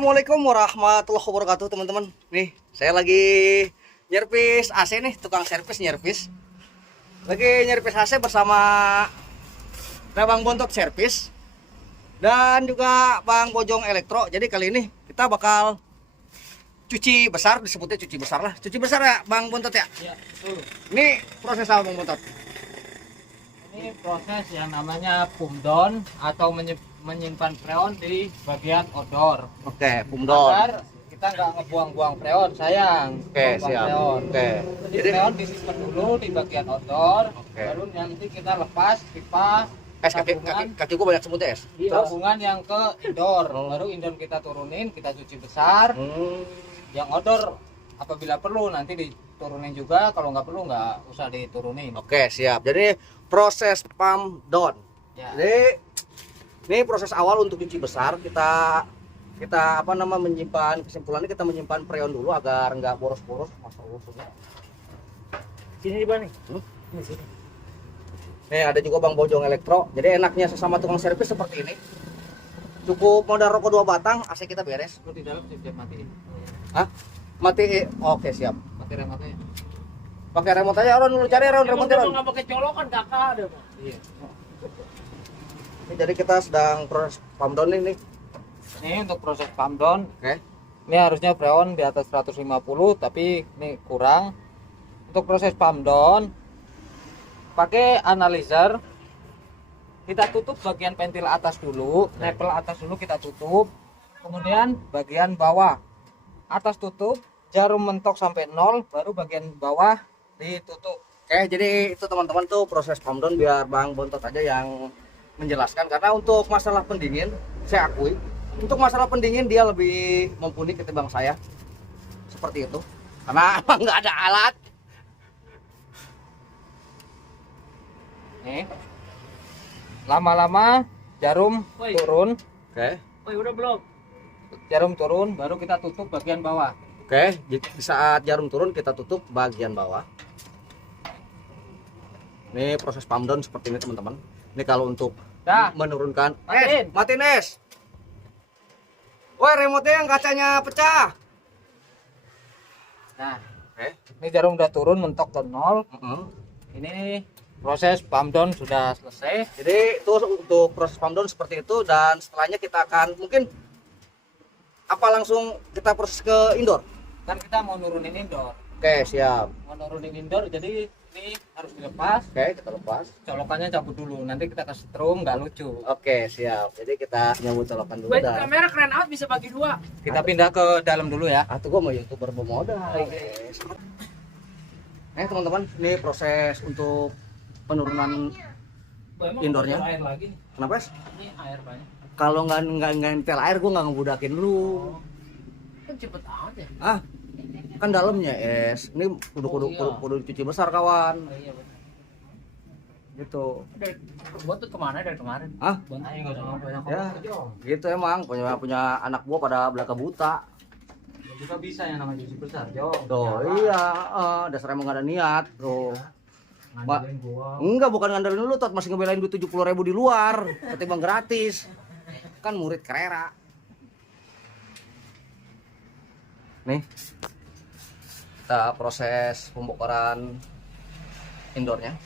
Assalamualaikum warahmatullahi wabarakatuh teman-teman. Nih saya lagi nyervis AC nih, tukang servis nyervis. Lagi nyervis AC bersama Bang Bontot Servis dan juga Bang Bojong Elektro. Jadi kali ini kita bakal cuci besar, disebutnya cuci besar lah. Cuci besar ya Bang Bontot ya? Iya, betul. Ini proses apa Bang Bontot? Ini proses yang namanya pump down atau menyimpan freon di bagian odor. Oke, pump down. Agar kita nggak ngebuang-buang freon, sayang. Oke, siap. Freon. Oke. Jadi freon disimpan dulu di bagian odor, Oke. baru nanti kita lepas pipa Kaki gua banyak semutnya es. tabungan yang ke indoor. Baru indoor kita turunin, kita cuci besar. Yang odor apabila perlu nanti diturunin juga, kalau nggak perlu nggak usah diturunin. Oke, siap. Jadi proses pump down. Ya. Jadi ini proses awal untuk cuci besar, kita menyimpan, kesimpulannya kita menyimpan freon dulu agar nggak boros-boros. Masa usulnya. Sini di mana nih? Ini sini. Nih ada juga Bang Bojong Elektro. Jadi enaknya sesama tukang servis seperti ini. Cukup modal rokok 2 batang, AC kita beres. Lu di dalam siap matiin. Hah? Mati. Oke, siap. Mati remote-nya. Pakai remote aja, Ron. Lu cari Ron, remote Ron. Nggak pakai colokan kakak ada Pak. Iya. Ini jadi kita sedang proses pump down ini. Ini untuk proses pump down. Oke. Ini harusnya freon di atas 150, tapi ini kurang. Untuk proses pump down pakai analyzer. Kita tutup bagian ventil atas dulu, nipple atas dulu kita tutup. Kemudian bagian bawah atas tutup, jarum mentok sampai 0, baru bagian bawah ditutup. Oke, jadi itu teman-teman tuh proses pump down, biar Bang Bontot aja yang menjelaskan, karena untuk masalah pendingin saya akui untuk masalah pendingin dia lebih mumpuni ketimbang saya seperti itu, karena emang nggak ada alat. Nih, lama-lama jarum Woi. turun, Oke, Oh udah belum? jarum turun, baru kita tutup bagian bawah. oke, di saat jarum turun kita tutup bagian bawah. Ini proses pump down seperti ini teman-teman. Ini kalau untuk Dah. menurunkan Matiin. matiin es. Woi, remote-nya yang kacanya pecah. Nah, Oke. ini jarum udah turun mentok ke 0. Heeh. Ini proses pump down sudah selesai. Jadi itu untuk proses pump down seperti itu, dan setelahnya kita akan mungkin langsung kita proses ke indoor. Kan kita mau nurunin indoor. Oke, siap. Mau nurunin indoor, jadi ini harus dilepas. Oke, kita lepas. Colokannya cabut dulu. Nanti kita kasih strum, nggak lucu. Oke, siap. Jadi kita nyambut colokan dulu Baik, dah. kamera keren amat bisa bagi 2. Kita pindah ke dalam dulu ya. Tuh gua mau YouTuber bermodal. Teman-teman, ini proses untuk penurunan Indoornya? Air lagi. kenapa sih? Ini air banyak. Kalau nggak ngentel air gua nggak ngebudakin lu. Kan cepet amat ya. Kan dalamnya es. Ini kudu cuci besar kawan. Oh iya benar. Gitu. Buat tuh kemana dari kemarin? Buat aja nggak usah banyak Ya, gitu emang punya anak gua pada belaka buta. juga bisa yang namanya cuci besar, Jo. Tuh, iya, dasar emang gak ada niat. Tuh. Ngandelin gua. Enggak, bukan ngandelin lu, Tot. Masih ngebelain duit 70.000 di luar. Ketimbang gratis. Kan murid Kerera. Nih. Kita proses pembongkaran indoornya.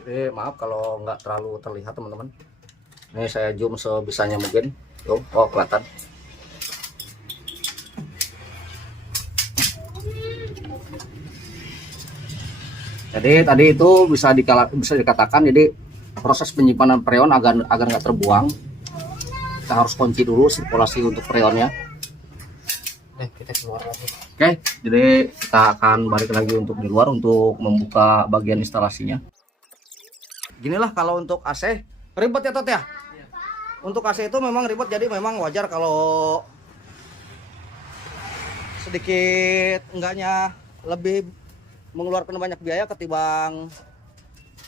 Jadi maaf kalau nggak terlalu terlihat teman-teman. Ini saya zoom sebisanya mungkin. Tuh, oh kelihatan. Jadi tadi itu bisa dikatakan, jadi proses penyimpanan freon agar nggak terbuang. Kita harus kunci dulu sirkulasi untuk freonnya. Kita keluar lagi. Oke, jadi kita akan balik lagi untuk di luar untuk membuka bagian instalasinya. Ginilah kalau untuk AC ribet ya Tot ya. Untuk AC itu memang ribet, jadi memang wajar kalau sedikit enggaknya lebih mengeluarkan banyak biaya ketimbang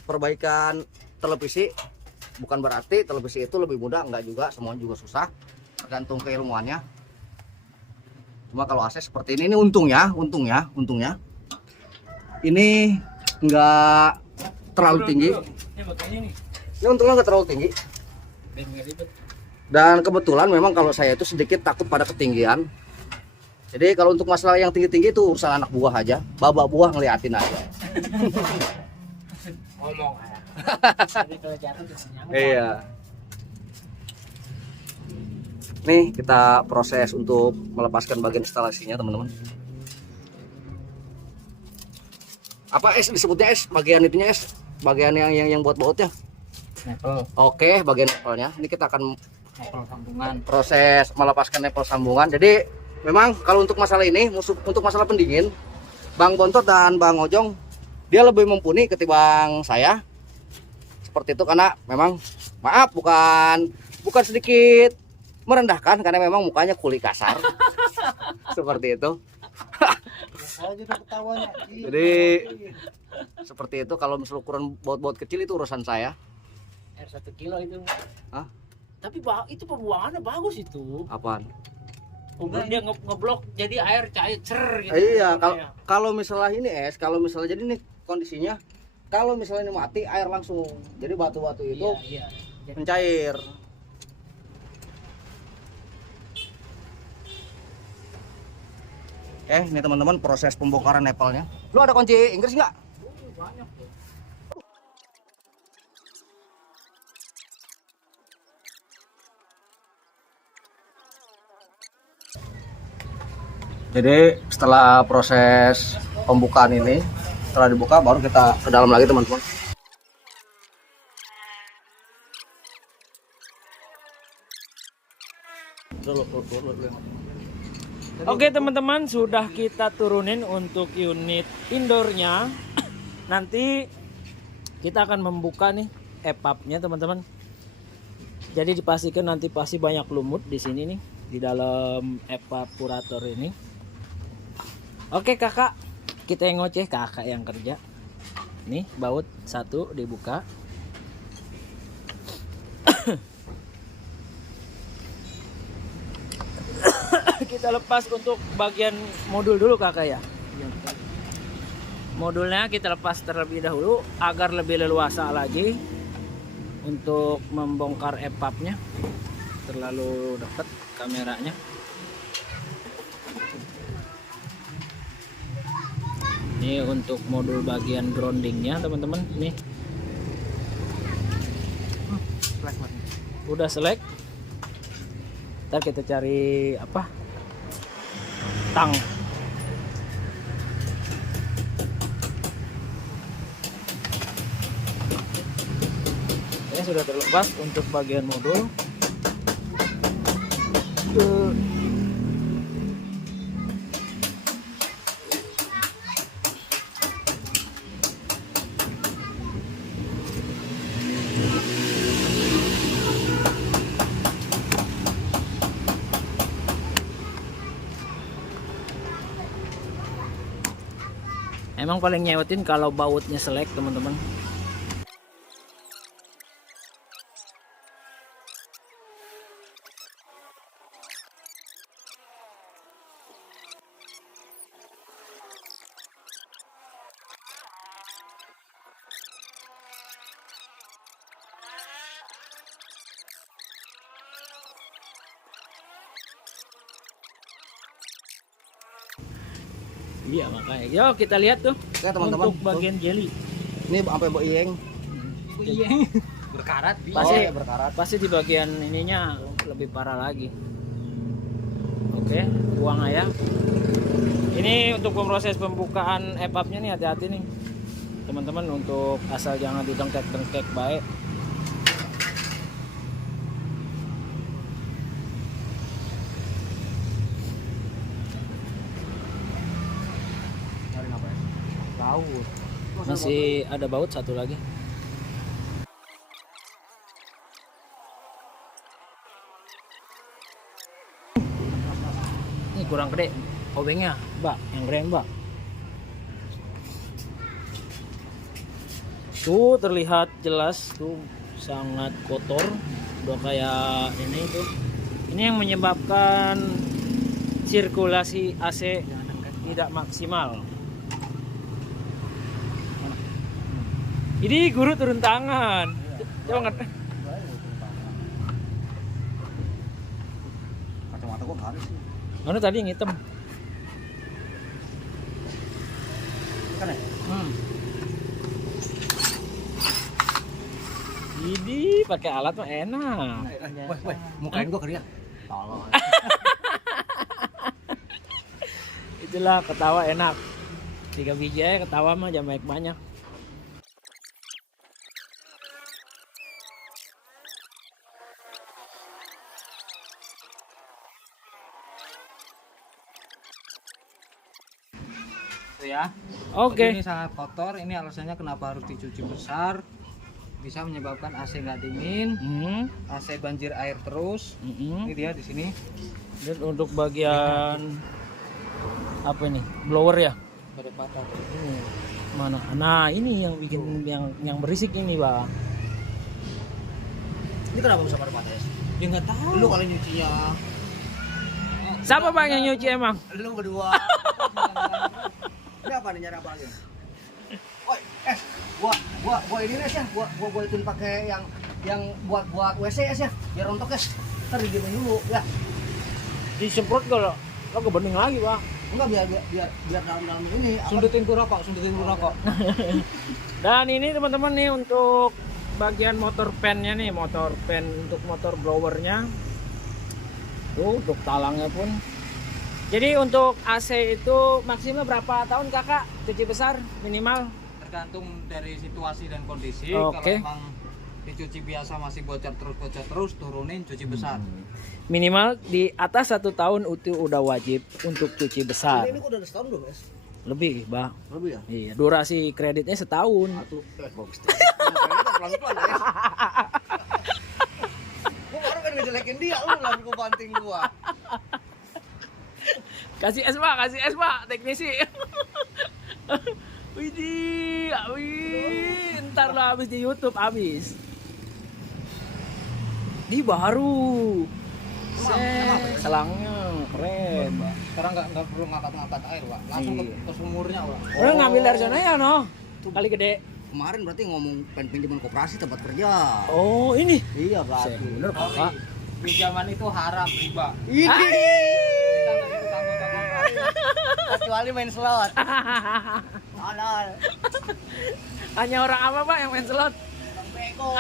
perbaikan televisi. Bukan berarti televisi itu lebih mudah, enggak juga, semua juga susah, tergantung keilmuannya. Cuma kalau AC seperti ini untungnya ini enggak terlalu tinggi. Ini makanya nih. Ini untungnya enggak terlalu tinggi. Biar nggak ribet. Dan kebetulan memang kalau saya itu sedikit takut pada ketinggian. Jadi kalau untuk masalah yang tinggi-tinggi itu urusan anak buah aja, babak buah ngeliatin aja. Ngomong ya. Jadi kalau jatuh bisa nyangkut. Iya. Nih kita proses untuk melepaskan bagian instalasinya teman-teman. Apa es disebutnya es? Bagian itunya es? Bagian yang buat bautnya? Nepel, Oke, bagian nepelnya. Ini kita akan nepel sambungan. proses melepaskan nepel sambungan. Jadi memang kalau untuk masalah ini, untuk masalah pendingin, Bang Bontot dan Bang Ojong dia lebih mumpuni ketimbang saya. Seperti itu karena memang maaf bukan sedikit merendahkan karena memang mukanya kuli kasar. Seperti itu. Jadi seperti itu kalau misal ukuran baut-baut kecil itu urusan saya. Air 1 kilo itu. Hah? Tapi itu pembuangannya bagus itu. Apaan? Dia ngeblok jadi air cair cer gitu. Iya, kalau misalnya ini es, kalau misalnya jadi nih kondisinya, kalau misalnya ini mati air langsung, jadi batu-batu itu Iya. mencair. Ini teman-teman proses pembongkaran nepelnya. Lu ada kunci Inggris nggak? Banyak tuh. Jadi setelah proses pembukaan ini, setelah dibuka baru kita ke dalam lagi teman-teman. Oke teman-teman, sudah kita turunin untuk unit indoornya. Nanti kita akan membuka nih EPAP-nya teman-teman. Jadi dipastikan nanti pasti banyak lumut di sini nih di dalam evaporator ini. Oke kakak, kita yang ngoceh, kakak yang kerja. Nih baut 1 dibuka. Kita lepas untuk bagian modul dulu kakak ya. Modulnya kita lepas terlebih dahulu agar lebih leluasa lagi untuk membongkar EPAP-nya. Terlalu dekat kameranya. Ini untuk modul bagian groundingnya teman-teman. Nih udah selek. Ntar kita cari apa, tang. Ini sudah terlepas untuk bagian modul. Emang paling nyewetin kalau bautnya selek teman-teman. Iya makanya. Yo kita lihat tuh. Ya teman-teman. Untuk bagian jelly. Ini sampai boyeng. Berkarat. Pasti berkarat. Pasti di bagian ininya lebih parah lagi. Oke, buang aja. Ini untuk proses pembukaan EPAP-nya nih, hati-hati nih teman-teman, untuk asal jangan didengkek-dengkek baik. Baut. Masih ada baut satu lagi. Ini kurang gede obengnya, Mbak. Yang gede, Mbak. Tuh terlihat jelas tuh sangat kotor. Udah kayak ini tuh. Ini yang menyebabkan sirkulasi AC tidak maksimal. Ini guru turun tangan. Coba nggak? mata gua garis sih. Mana tadi yang hitam? Kan ya? Jadi pakai alat mah enak. Weh, mukain gua kali ya. Tolong. Itulah ketawa enak. 3 biji aja ketawa mah jangan banyak-banyak. Tuh ya. Oke. Ini sangat kotor. Ini alasannya kenapa harus dicuci besar. Bisa menyebabkan AC nggak dingin, AC banjir air terus. Ini dia di sini. Dan untuk bagian apa ini? Blower ya? Pada patah. Mana? Nah, ini yang bikin yang berisik ini, Bang. Ini kenapa bisa pada patah ya? Ya nggak tahu. Lu kalau nyucinya Siapa Bang yang nyuci emang? lu berdua. Ini apa nih, nyari apa lagi? Woi, gua ini Nes ya, gua ituin pakai yang buat WC ya, biar rontok ya. Ntar didiemin dulu ya. Disemprot kalau lo kebening lagi, Bang. Enggak, biar dalam ini apa? Sundutin ku rokok. Dan ini teman-teman nih untuk bagian motor pennya nih, motor pen untuk motor blowernya. Tuh untuk talangnya pun. Jadi untuk AC itu maksimal berapa tahun Kakak cuci besar minimal? Tergantung dari situasi dan kondisi. Oke. Kalau emang dicuci biasa masih bocor terus, turunin cuci besar. Minimal di atas 1 tahun itu udah wajib untuk cuci besar. Ini gua udah setahun belum, Mas? Lebih, Bang. Lebih ya? Iya, durasi kreditnya setahun. Bagus. Pelan-pelan ya. Gua baru kan ngejelekin dia, lu lagi gua banting gua. Kasih es, Pak, teknisi. Widih, ntar lo habis di YouTube habis. Ini baru. Selangnya keren. Sekarang nggak perlu ngangkat air, Pak. Langsung Iya. ke sumurnya, Pak. Udah ngambil dari sana ya, no? Kali gede. Kemarin berarti ngomong pinjaman koperasi tempat kerja. Oh, ini. Iya, berarti. Bener, Kakak. Pinjaman itu haram, riba. Ini Kita nggak ikut kecuali main slot. Halal. Hanya orang apa, Pak, yang main slot? Bang bego.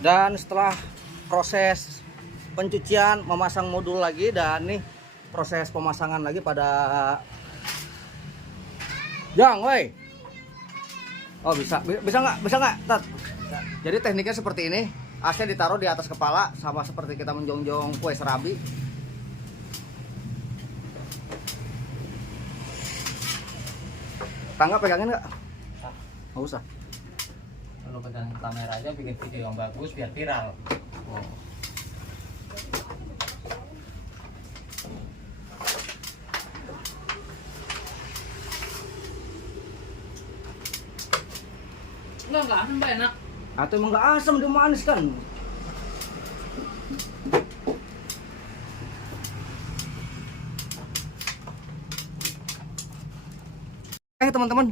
Dan setelah proses pencucian, memasang modul lagi, dan nih proses pemasangan lagi pada Jang, woi. Oh bisa nggak Tat? Jadi tekniknya seperti ini, AC ditaruh di atas kepala sama seperti kita menjongjong kue serabi. Tangga pegangin nggak? Nggak usah. Kalau pegang kamera aja bikin video yang bagus biar viral. Enggak asam Pak, enak. Atau emang nggak asam, dia manis kan? Teman-teman,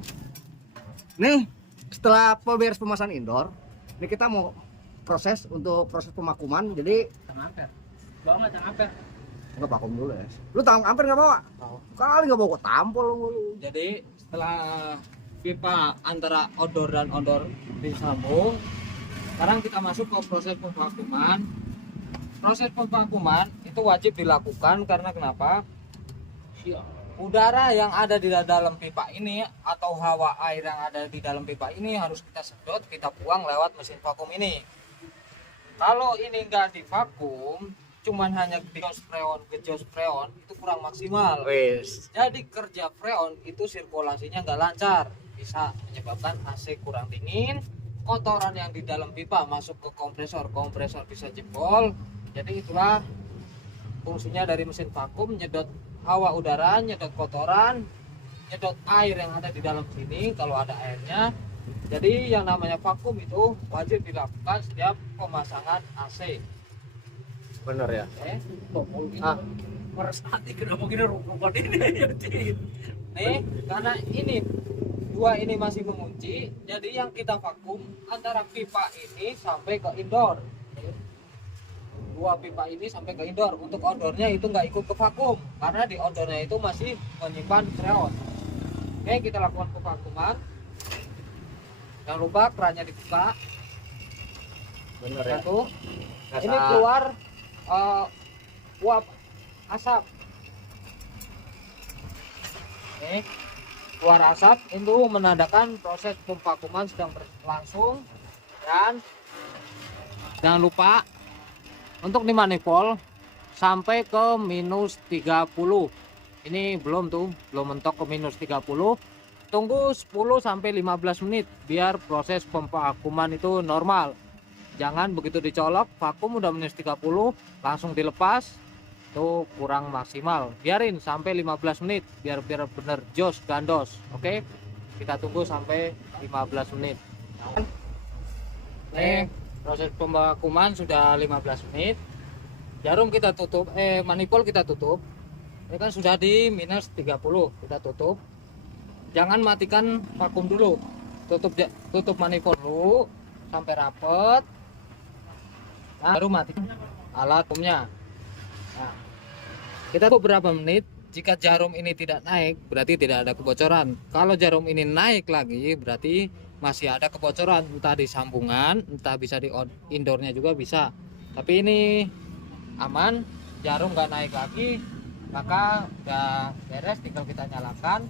nih setelah beres pemasangan indoor, ini kita mau proses untuk proses pemakuman. Jadi Tang ampere. Bawa nggak tang ampere? nggak vakum dulu ya. Lu tang ampere nggak bawa? Kali nggak bawa, tampol lu. Jadi setelah pipa antara outdoor dan outdoor disambung, sekarang kita masuk ke proses pemvakuman. Proses pemvakuman itu wajib dilakukan karena kenapa? Udara yang ada di dalam pipa ini atau hawa air yang ada di dalam pipa ini harus kita sedot, kita buang lewat mesin vakum ini. Kalau ini nggak divakum, cuman hanya gejos freon itu kurang maksimal. Wes. Jadi kerja freon itu sirkulasinya nggak lancar, bisa menyebabkan AC kurang dingin, kotoran yang di dalam pipa masuk ke kompresor bisa jebol. Jadi itulah fungsinya dari mesin vakum, nyedot hawa udara, nyedot kotoran, nyedot air yang ada di dalam sini kalau ada airnya. Jadi yang namanya vakum itu wajib dilakukan setiap pemasangan AC. Bener ya. Ah, Meresati kenapa kira rumput ini? nih karena ini dua ini masih mengunci, jadi yang kita vakum antara pipa ini sampai ke indoor. Dua pipa ini sampai ke indoor. Untuk outdoornya itu nggak ikut ke vakum karena di outdoornya itu masih menyimpan freon. Oke, kita lakukan pevakuman. Jangan lupa kerannya dibuka. Bener ya. Satu. Nggak Ini sa- keluar uap asap. Nih, keluar asap itu menandakan proses pemvakuman sedang berlangsung. Dan jangan lupa untuk di manifold sampai ke minus 30. Ini belum mentok ke minus 30. Tunggu 10 sampai 15 menit biar proses pemvakuman itu normal. Jangan begitu dicolok vakum udah minus 30 langsung dilepas, itu kurang maksimal. Biarin sampai 15 menit biar benar jos gandos. Oke, kita tunggu sampai 15 menit. Nih, proses pemvakuman sudah 15 menit. Jarum kita tutup, manifold kita tutup. Ini kan sudah di minus 30, kita tutup. Jangan matikan vakum dulu. Tutup manifold dulu sampai rapet. Nah, baru matikan alat vakumnya. Nah, kita tunggu beberapa menit. Jika jarum ini tidak naik, berarti tidak ada kebocoran. Kalau jarum ini naik lagi, berarti masih ada kebocoran, entah di sambungan, entah bisa di indoornya juga bisa. Tapi ini aman, jarum nggak naik lagi, maka udah beres, tinggal kita nyalakan.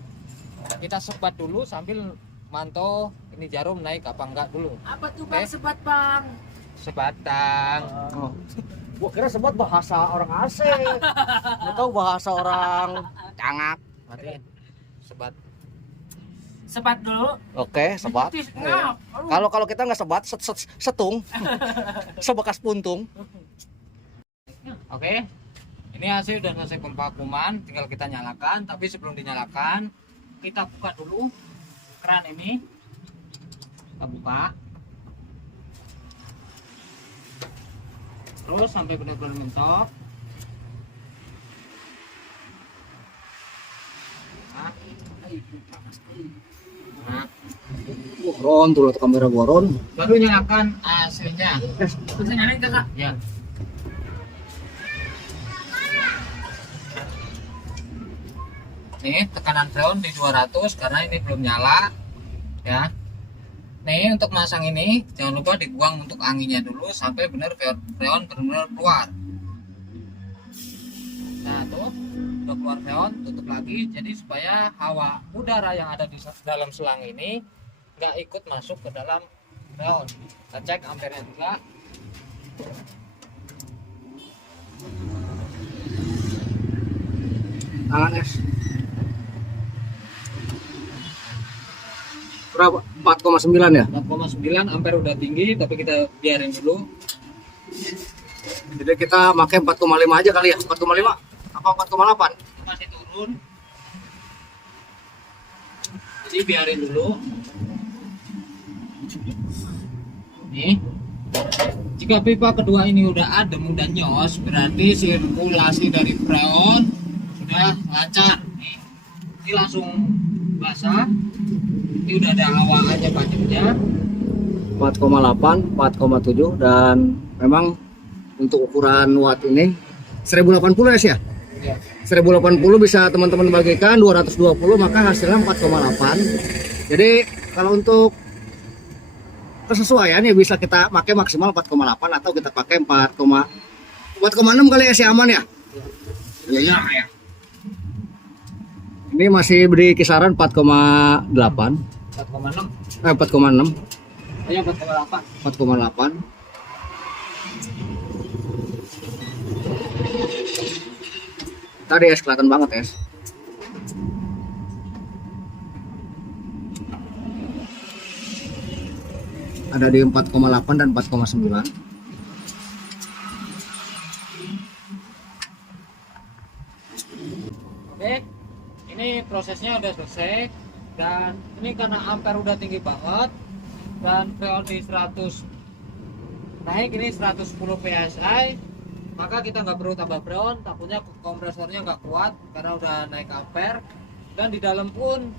Kita sebat dulu sambil mantau ini jarum naik apa enggak dulu. Apa tuh Bang sebat Bang? Sebatang. Oh. Gua kira sebut bahasa orang AC. Gua tahu bahasa orang cangak. Matiin. Sebat. Sebat dulu. Oke, sebat. Ngap. Kalau kita nggak sebat, setung, sebekas puntung. Oke. Ini hasil udah selesai pemvakuman, tinggal kita nyalakan. Tapi sebelum dinyalakan, kita buka dulu keran ini. Kita buka. Terus sampai benar-benar mentok. Nah. Nah, Ron tuh lihat kamera gua Ron. baru nyalakan AC-nya. Bisa nyalain Kakak? Ya. Nih tekanan freon di 200 karena ini belum nyala ya. Nih untuk masang ini jangan lupa dibuang untuk anginnya dulu sampai benar freon benar-benar keluar. Nah tuh udah keluar freon, tutup lagi jadi supaya hawa udara yang ada di dalam selang ini nggak ikut masuk ke dalam freon. Kita cek ampernya juga. Tangan es. Berapa? 4,9 ya? 4,9 ampere udah tinggi tapi kita biarin dulu. Jadi kita pakai 4,5 aja kali ya? 4,5 apa 4,8? Masih turun. Jadi biarin dulu. Nih. Jika pipa kedua ini udah adem, udah nyos, berarti sirkulasi dari freon sudah lancar. Nih. Ini langsung basah. Ini udah ada hawa aja pajaknya. 4,8, 4,7 dan memang untuk ukuran watt ini 1080 ya? Ya. 1080 bisa teman-teman bagikan 220 maka hasilnya 4,8. Jadi kalau untuk kesesuaian ya bisa kita pakai maksimal 4,8 atau kita pakai 4,6 kali ya sih aman ya? Iya ya. Ini masih di kisaran 4,8. 4,6. 4,6. Hanya 4,8. 4,8. Tadi es kelihatan banget es. Ada di 4,8 dan 4,9. Oke, ini prosesnya udah selesai dan ini karena ampere udah tinggi banget dan freon di 100 naik ini 110 psi, maka kita nggak perlu tambah freon, takutnya kompresornya nggak kuat karena udah naik ampere dan di dalam pun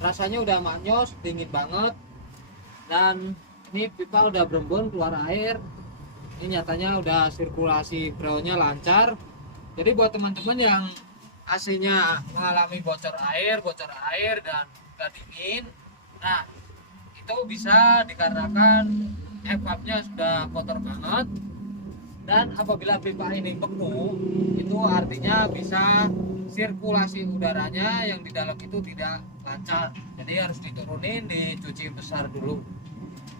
rasanya udah manyos, dingin banget dan ini pipa udah berembun keluar air. Ini nyatanya udah sirkulasi freonnya lancar. Jadi buat teman-teman yang AC-nya mengalami bocor air dan udah dingin, nah itu bisa dikarenakan evapnya sudah kotor banget. Dan apabila pipa ini beku, itu artinya bisa sirkulasi udaranya yang di dalam itu tidak lancar. Jadi harus diturunin, dicuci besar dulu.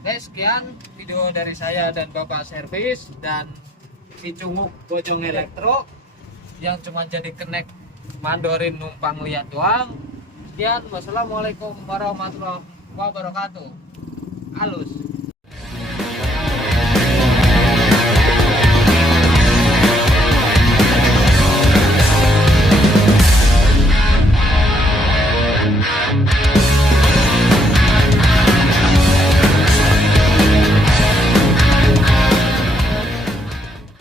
Oke, sekian video dari saya dan Bapak servis dan si Cunguk Bojong Elektro yang cuma jadi kenek mandorin numpang lihat doang. Sekian, wassalamualaikum warahmatullahi wabarakatuh. Halus.